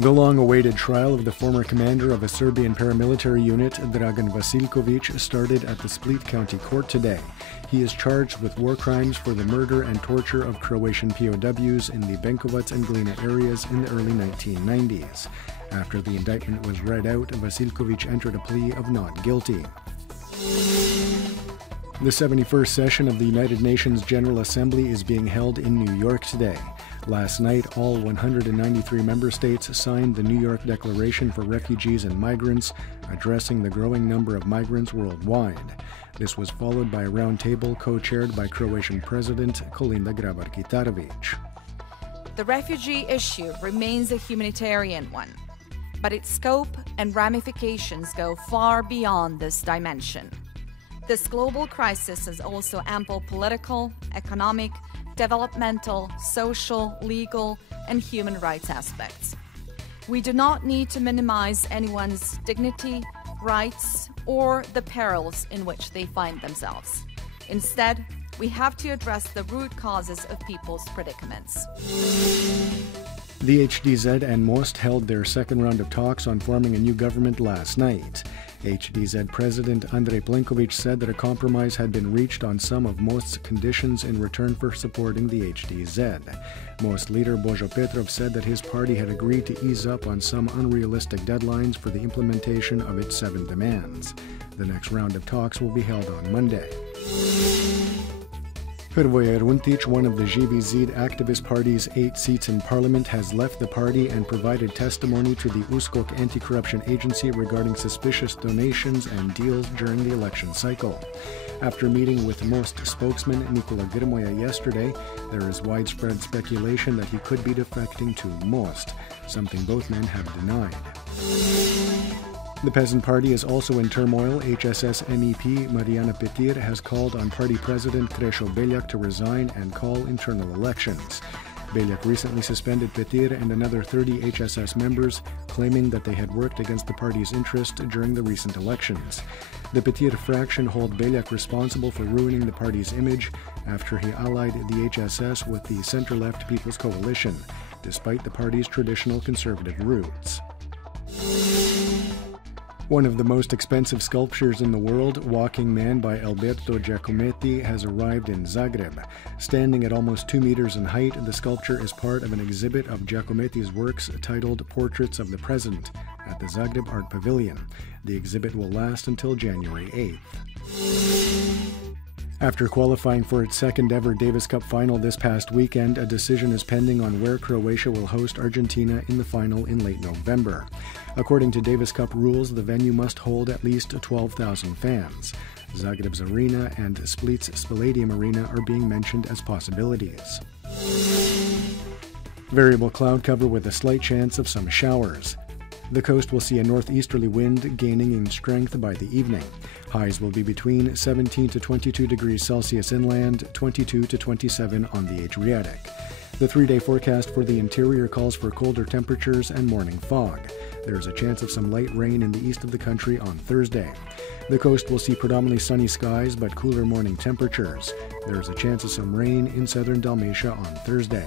The long-awaited trial of the former commander of a Serbian paramilitary unit, Dragan Vasilkovic, started at the Split County Court today. He is charged with war crimes for the murder and torture of Croatian POWs in the Benkovac and Glina areas in the early 1990s. After the indictment was read out, Vasilkovic entered a plea of not guilty. The 71st session of the United Nations General Assembly is being held in New York today. Last night, all 193 member states signed the New York Declaration for Refugees and Migrants, addressing the growing number of migrants worldwide. This was followed by a roundtable co-chaired by Croatian President Kolinda Grabar-Kitarovic. The refugee issue remains a humanitarian one, but its scope and ramifications go far beyond this dimension. This global crisis has also ample political, economic, developmental, social, legal, and human rights aspects. We do not need to minimize anyone's dignity, rights, or the perils in which they find themselves. Instead, we have to address the root causes of people's predicaments. The HDZ and MOST held their second round of talks on forming a new government last night. HDZ President Andrej Plenković said that a compromise had been reached on some of MOST's conditions in return for supporting the HDZ. MOST leader Božo Petrov said that his party had agreed to ease up on some unrealistic deadlines for the implementation of its 7 demands. The next round of talks will be held on Monday. Hrvoje Runtić, one of the Živi Zid activist party's 8 seats in parliament, has left the party and provided testimony to the USKOK anti-corruption agency regarding suspicious donations and deals during the election cycle. After meeting with MOST spokesman Nikola Grmoja yesterday, there is widespread speculation that he could be defecting to MOST, something both men have denied. The Peasant Party is also in turmoil. HSS MEP Mariana Petir has called on party president Krešo Beljak to resign and call internal elections. Beljak recently suspended Petir and another 30 HSS members, claiming that they had worked against the party's interest during the recent elections. The Petir fraction hold Beljak responsible for ruining the party's image after he allied the HSS with the center-left People's Coalition, despite the party's traditional conservative roots. One of the most expensive sculptures in the world, Walking Man by Alberto Giacometti, has arrived in Zagreb. Standing at almost 2 meters in height, the sculpture is part of an exhibit of Giacometti's works titled Portraits of the President at the Zagreb Art Pavilion. The exhibit will last until January 8th. After qualifying for its second-ever Davis Cup final this past weekend, a decision is pending on where Croatia will host Argentina in the final in late November. According to Davis Cup rules, the venue must hold at least 12,000 fans. Zagreb's arena and Split's Spaladium arena are being mentioned as possibilities. Variable cloud cover with a slight chance of some showers. The coast will see a northeasterly wind gaining in strength by the evening. Highs will be between 17 to 22 degrees Celsius inland, 22 to 27 on the Adriatic. The 3-day forecast for the interior calls for colder temperatures and morning fog. There is a chance of some light rain in the east of the country on Thursday. The coast will see predominantly sunny skies but cooler morning temperatures. There is a chance of some rain in southern Dalmatia on Thursday.